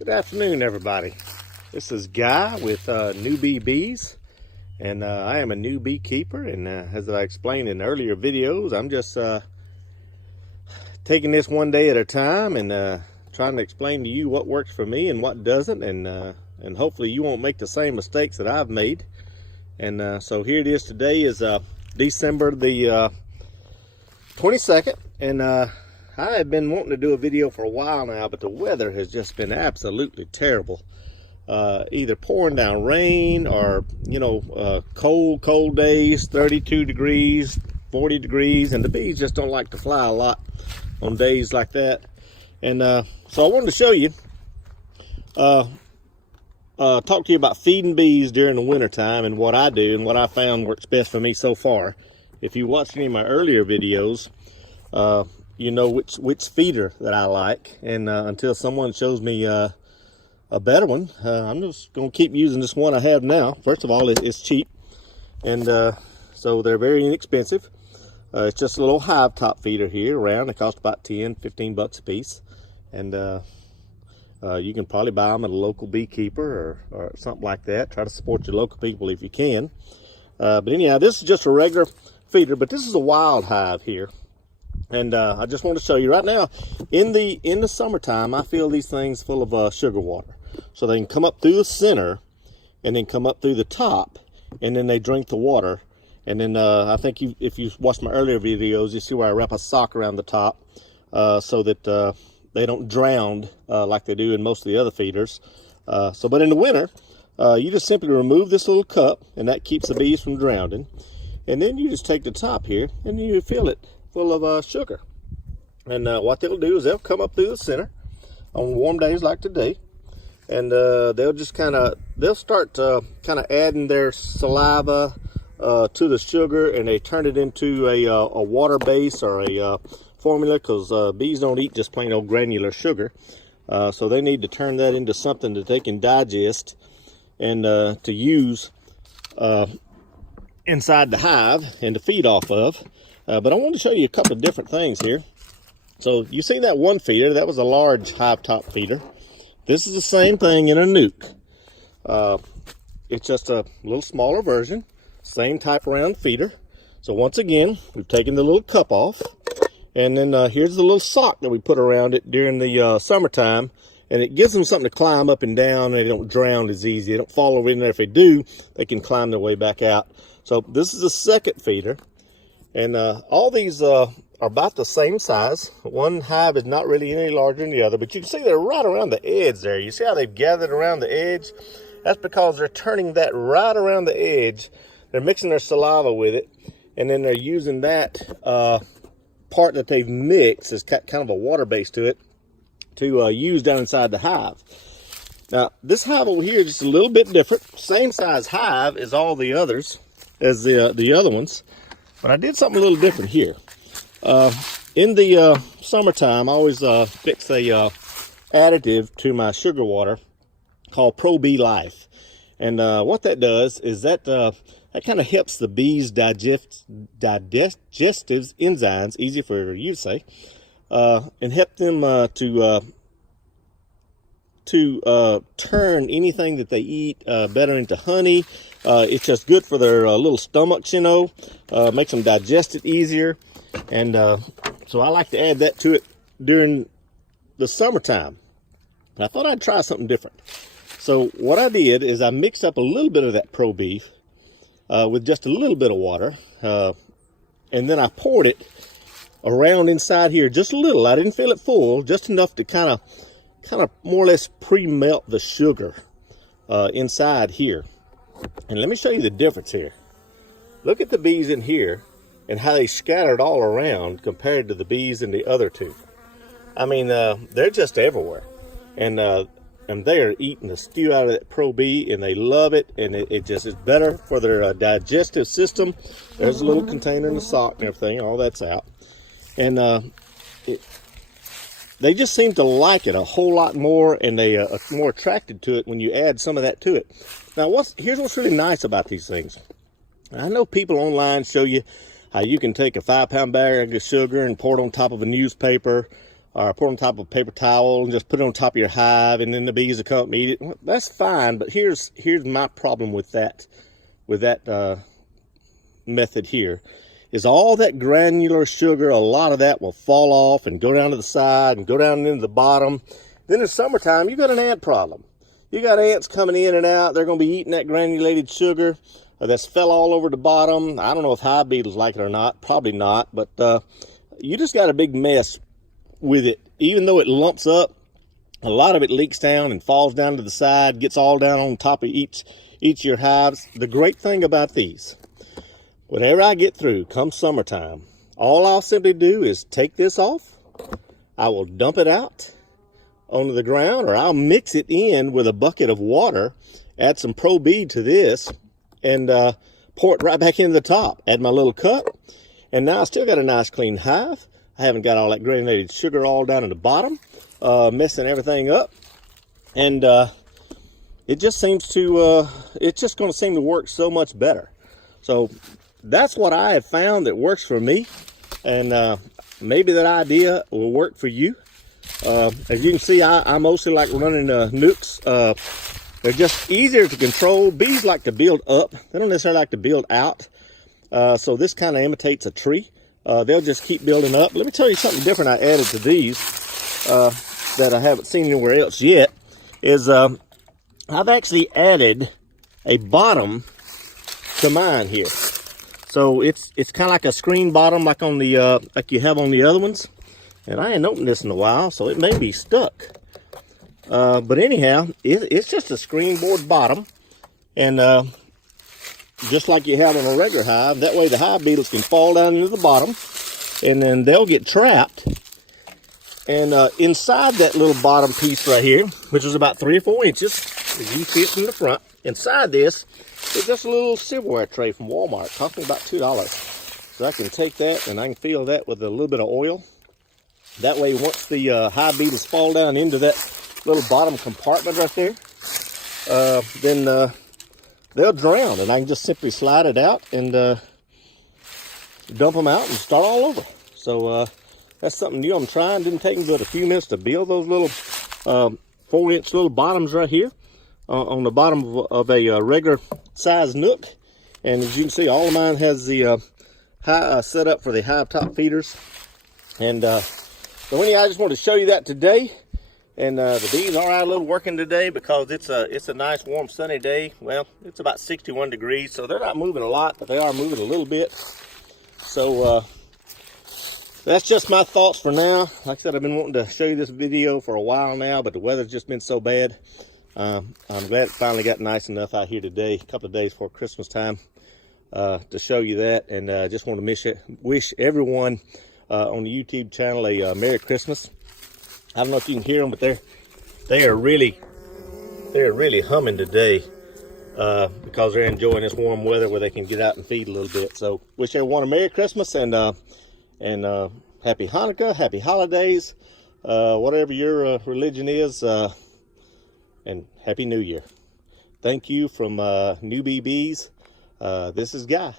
Good afternoon, everybody. This is Guy with New Bee Bees, and I am a new beekeeper. And as I explained in earlier videos, I'm just taking this one day at a time and trying to explain to you what works for me and what doesn't, and hopefully you won't make the same mistakes that I've made. And so here it is. Today is December the 22nd, and I have been wanting to do a video for a while now, but the weather has just been absolutely terrible. Either pouring down rain or, cold days, 32 degrees, 40 degrees, and the bees just don't like to fly a lot on days like that. And so I wanted to show you, talk to you about feeding bees during the wintertime and what I do and what I found works best for me so far. If you watched any of my earlier videos, you know which feeder that I like, and until someone shows me a better one, I'm just going to keep using this one I have now. First of all, it's cheap, and so they're very inexpensive. It's just a little hive top feeder here around. They cost about 10-15 bucks a piece, and you can probably buy them at a local beekeeper or something like that. Try to support your local people if you can. But anyhow, this is just a regular feeder, but this is a wild hive here. And I just want to show you right now, in the summertime, I fill these things full of sugar water. So they can come up through the center and then come up through the top, and then they drink the water. And then I think if you watched my earlier videos, you see where I wrap a sock around the top so that they don't drown like they do in most of the other feeders. But in the winter, you just simply remove this little cup, and that keeps the bees from drowning. And then you just take the top here and you fill it full of sugar. And what they'll do is they'll come up through the center on warm days like today, and they'll start kind of adding their saliva to the sugar, and they turn it into a water base or a formula, because bees don't eat just plain old granular sugar. So they need to turn that into something that they can digest and to use inside the hive and to feed off of. But I want to show you a couple of different things here. So you see that one feeder, that was a large hive top feeder. This is the same thing in a nuke. It's just a little smaller version, same type round feeder. So once again, we've taken the little cup off, and then here's the little sock that we put around it during the summertime, and it gives them something to climb up and down, and they don't drown as easy. They don't fall over in there. If they do, they can climb their way back out. So this is the second feeder. And all these are about the same size. One hive is not really any larger than the other, but you can see they're right around the edge there. You see how they've gathered around the edge? That's because they're turning that right around the edge. They're mixing their saliva with it, and then they're using that part that they've mixed as kind of a water base to it to use down inside the hive. Now, this hive over here is just a little bit different. Same size hive as all the others, as the other ones. But I did something a little different here. In the summertime, I always fix a additive to my sugar water called Pro Bee Life. And what that does is that kind of helps the bees digestive enzymes, easy for you to say, and help them to turn anything that they eat better into honey. It's just good for their little stomachs, makes them digest it easier. And so I like to add that to it during the summertime. And I thought I'd try something different. So what I did is I mixed up a little bit of that Pro Beef with just a little bit of water. And then I poured it around inside here just a little. I didn't fill it full, just enough to kind of more or less pre-melt the sugar inside here. And let me show you the difference here. Look at the bees in here and how they scattered all around compared to the bees in the other two. I mean, they're just everywhere. And they are eating the stew out of that Pro Bee, and they love it, and it just is better for their digestive system. There's a little container in the sock and everything, all that's out. And they just seem to like it a whole lot more, and they are more attracted to it when you add some of that to it. Now, here's what's really nice about these things. I know people online show you how you can take a 5-pound bag of sugar and pour it on top of a newspaper, or put on top of a paper towel and just put it on top of your hive, and then the bees will come and eat it. Well, that's fine, but here's my problem with that method here. Is all that granular sugar, a lot of that will fall off and go down to the side and go down into the bottom. Then in summertime, you got an ant problem. You got ants coming in and out. They're going to be eating that granulated sugar that's fell all over the bottom. I don't know if hive beetles like it or not. Probably not. But you just got a big mess with it. Even though it lumps up, a lot of it leaks down and falls down to the side, gets all down on top of each of your hives. The great thing about these, whenever I get through, come summertime, all I'll simply do is take this off. I will dump it out onto the ground, or I'll mix it in with a bucket of water, add some Pro Bead to this, and pour it right back into the top. Add my little cup, and now I still got a nice clean hive. I haven't got all that granulated sugar all down in the bottom, messing everything up. And it just seems to, it's just going to seem to work so much better. So that's what I have found that works for me, and maybe that idea will work for you. As you can see, I mostly like running nukes. They're just easier to control. Bees like to build up. They don't necessarily like to build out. So this kind of imitates a tree. They'll just keep building up. Let me tell you something different I added to these that I haven't seen anywhere else yet. Is I've actually added a bottom to mine here. So it's kind of like a screen bottom, like on the like you have on the other ones. And I ain't opened this in a while, so it may be stuck. But anyhow, it's just a screen board bottom, and just like you have on a regular hive. That way the hive beetles can fall down into the bottom, and then they'll get trapped. And inside that little bottom piece right here, which is about 3 or 4 inches, as you see it from the front, inside this is just a little silverware tray from Walmart. It cost me about $2. So I can take that and I can fill that with a little bit of oil. That way, once the hive beetles fall down into that little bottom compartment right there, then they'll drown, and I can just simply slide it out and dump them out and start all over. So that's something new I'm trying. Didn't take me but a few minutes to build those little 4-inch little bottoms right here on the bottom of a regular size nook. And as you can see, all of mine has the set up for the hive top feeders. And so anyhow, I just wanted to show you that today. And the bees are out a little working today because it's a nice warm sunny day. Well, it's about 61 degrees, so they're not moving a lot, but they are moving a little bit. So that's just my thoughts for now. Like I said, I've been wanting to show you this video for a while now, but the weather's just been so bad. I'm glad it finally got nice enough out here today, a couple of days before Christmas time, to show you that. And just want to wish everyone on the YouTube channel a Merry Christmas. I don't know if you can hear them, but they are really humming today because they're enjoying this warm weather where they can get out and feed a little bit. So wish everyone a Merry Christmas and Happy Hanukkah, Happy Holidays, whatever your religion is, and Happy New Year. Thank you from Newbie Bees. This is Guy.